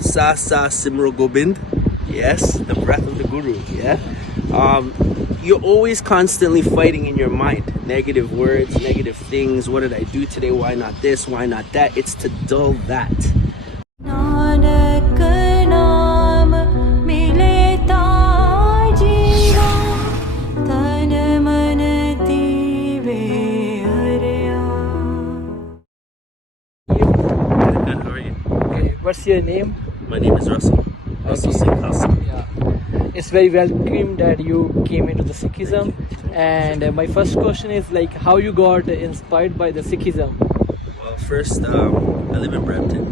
Sa Sa Simro Gobind. Yes, the breath of the Guru. Yeah. You're always constantly fighting in your mind. Negative words, negative things. What did I do today? Why not this? Why not that? It's to dull that. What's your name? My name is Russel. Russel Singh. Yeah. It's very welcome that you came into the Sikhism. And my first question is like how you got inspired by the Sikhism. Well, first, I live in Brampton.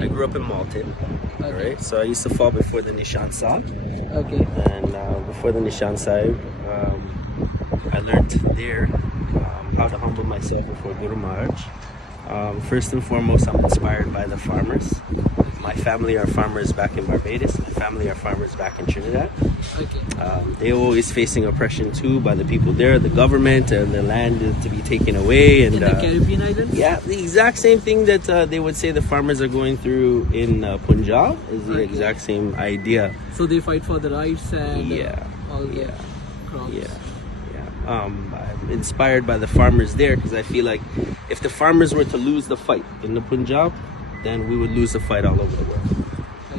I grew up in Malton. Alright, so I used to fall before the Nishan Sahib. Okay. And before the Nishan Sahib, I learned there how to humble myself before Guru Maharaj. First and foremost, I'm inspired by the farmers. My family are farmers back in Barbados. My family are farmers back in Trinidad. Okay. They're always facing oppression too by the people there, the government, and the land to be taken away. And in the Caribbean islands? Yeah, the exact same thing that they would say the farmers are going through in Punjab is the exact same idea. So they fight for the rights and all the crops. I'm inspired by the farmers there because I feel like if the farmers were to lose the fight in the Punjab, then we would lose the fight all over the world.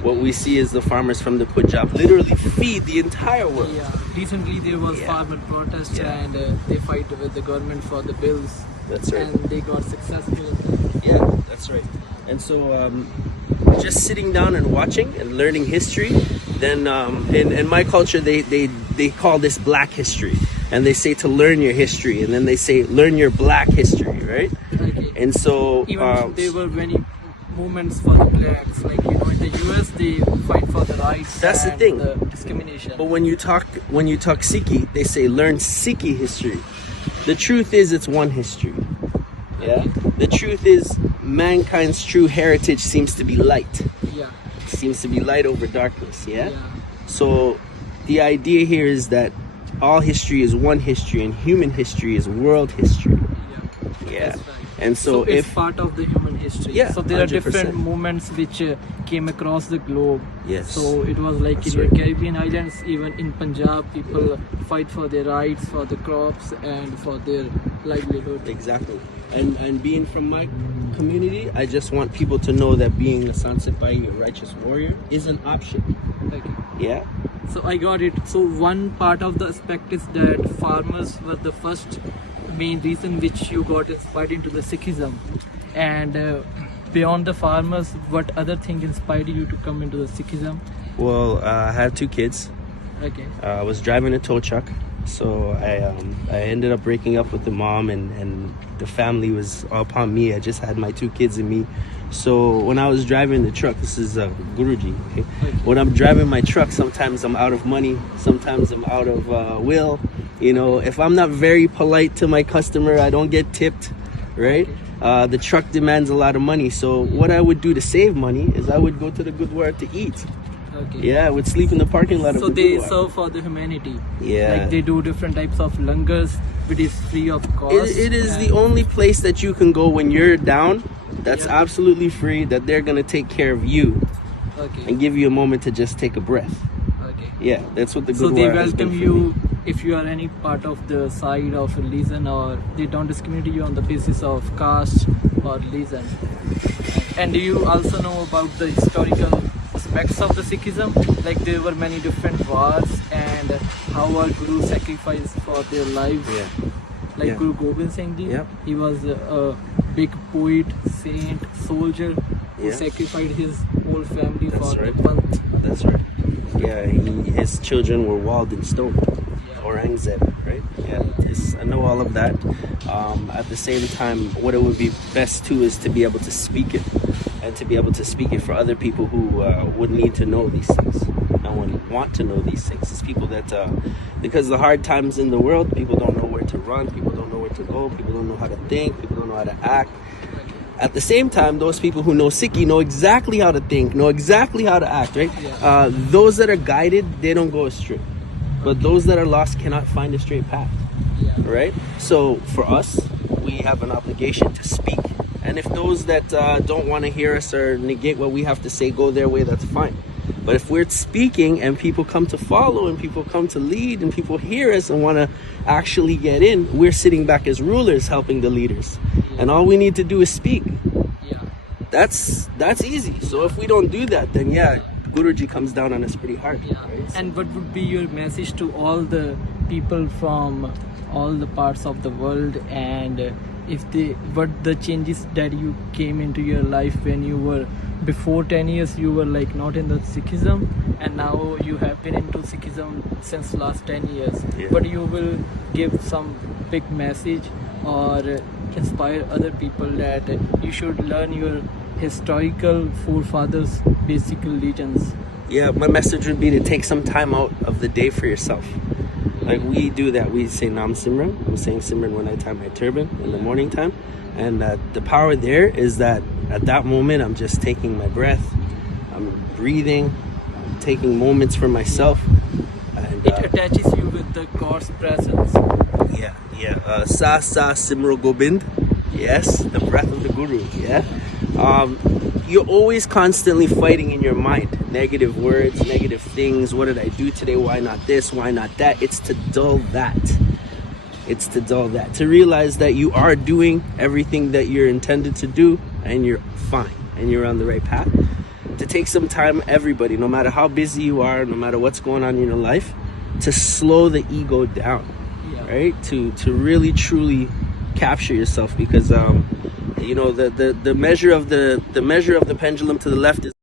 What we see is the farmers from the Punjab literally feed the entire world. Yeah. Recently there was farmer protest and they fight with the government for the bills. That's right. And they got successful. Yeah, that's right. And so just sitting down and watching and learning history, then in my culture they call this black history. And they say to learn your history, and then they say learn your black history, right? Okay. And so even there were many movements for the blacks, like in the US they fight for the rights. That's and the thing. The discrimination. But when you talk Sikhi, they say learn Sikhi history. The truth is it's one history. Yeah. The truth is mankind's true heritage seems to be light. Yeah. Seems to be light over darkness. Yeah. So the idea here is that all history is one history and human history is world history. Yeah. That's right. And so it's part of the human history. Yeah, so there 100%. are different movements which came across the globe. Yes. So it was like in your Caribbean islands, even in Punjab, people fight for their rights, for the crops and for their livelihood. Exactly. And being from my community, I just want people to know that being a Sangat, being a righteous warrior is an option. Okay. Yeah. So I got it. So one part of the aspect is that farmers were the first main reason which you got inspired into the Sikhism. And beyond the farmers, what other thing inspired you to come into the Sikhism? Well, I have 2 kids. Okay. I was driving a tow truck, so I ended up breaking up with the mom, and the family was all upon me. I just had my 2 kids and me. So when I was driving the truck, this is Guruji. Okay? When I'm driving my truck, sometimes I'm out of money, sometimes I'm out of will. You know, if I'm not very polite to my customer, I don't get tipped, right? The truck demands a lot of money. So what I would do to save money is I would go to the Gurdwara to eat. Okay. Yeah, I would sleep in the parking lot of So the they Gurdwara. serve for the humanity. Yeah. Like they do different types of langars, which is free of cost. It is the only place that you can go when you're down. That's absolutely free. That they're gonna take care of you and give you a moment to just take a breath. Okay. Yeah, that's what the So Gurdwara they has been welcome for you me. if you are any part of the side of religion, or they don't discriminate you on the basis of caste or religion. And do you also know about the historical aspects of the Sikhism? Like there were many different wars and how our Guru sacrificed for their lives. Like Guru Gobind Singh Ji, he was a big poet, saint, soldier who sacrificed his whole family for the month. That's right. Yeah, his children were walled in stone. Aurangzeb, right? Yeah, yes, I know all of that. At the same time, what it would be best too is to be able to speak it, and to be able to speak it for other people who would need to know these things and would want to know these things. It's people that, because the hard times in the world, people don't know where to run, people don't know where to go, people don't know how to think, people don't know how to act. At the same time, those people who know Sikhi know exactly how to think, know exactly how to act, right? Those that are guided, they don't go astray. But those that are lost cannot find a straight path, right? So for us, we have an obligation to speak And if those that don't want to hear us or negate what we have to say go their way, that's fine. But if we're speaking and people come to follow and people come to lead and people hear us and want to actually get in, we're sitting back as rulers helping the leaders. And all we need to do is speak. Yeah. That's easy. So if we don't do that, then yeah, Guruji comes down on us pretty hard. Yeah. Right? So, And what would be your message to all the people from all the parts of the world, and what the changes that you came into your life when you were before 10 years you were like not in the Sikhism, and now you have been into Sikhism since last 10 years. Yeah. But you will give some big message or inspire other people that you should learn your historical forefathers basic religions. yeah, my message would be to take some time out of the day for yourself. Like we do that. We say Nam Simran. I'm saying Simran when I tie my turban in the morning time. And the power there is that at that moment, I'm just taking my breath. I'm breathing. I'm taking moments for myself. And, It attaches you with the God's presence. yeah. Sa Simro Gobind. Yes, the breath of the Guru. Yeah. You're always constantly fighting in your mind. Negative words, negative things. What did I do today? Why not this? Why not that? It's to dull that. It's to dull that. To realize that you are doing everything that you're intended to do and you're fine and you're on the right path. To take some time, everybody, no matter how busy you are, no matter what's going on in your life, to slow the ego down. Yeah. Right? To really truly capture yourself, because you know the measure of the pendulum to the left is